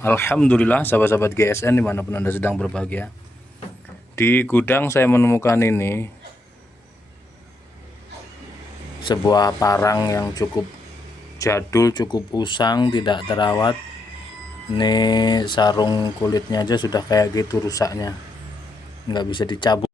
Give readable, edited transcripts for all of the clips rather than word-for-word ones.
Alhamdulillah sahabat-sahabat GSN dimanapun Anda sedang berbahagia. Di gudang saya menemukan ini sebuah parang yang cukup jadul, cukup usang, tidak terawat. Ini sarung kulitnya aja sudah kayak gitu rusaknya, nggak bisa dicabut.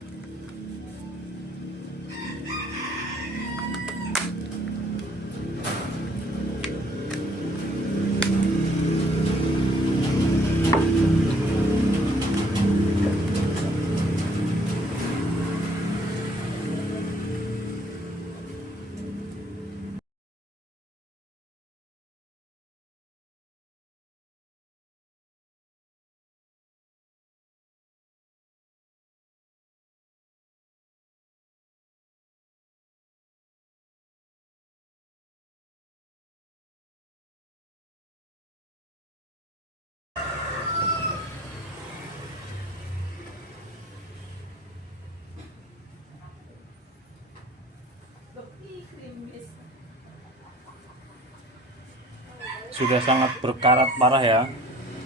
Sudah sangat berkarat parah ya,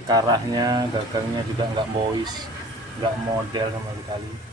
karahnya, gagangnya juga nggak moist, nggak model sama sekali.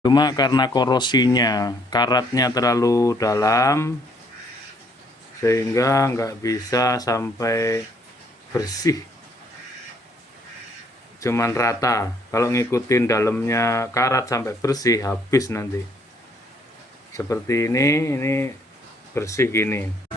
Cuma karena korosinya, karatnya terlalu dalam, sehingga nggak bisa sampai bersih, cuman rata. Kalau ngikutin dalamnya karat sampai bersih, habis nanti. Seperti ini bersih gini.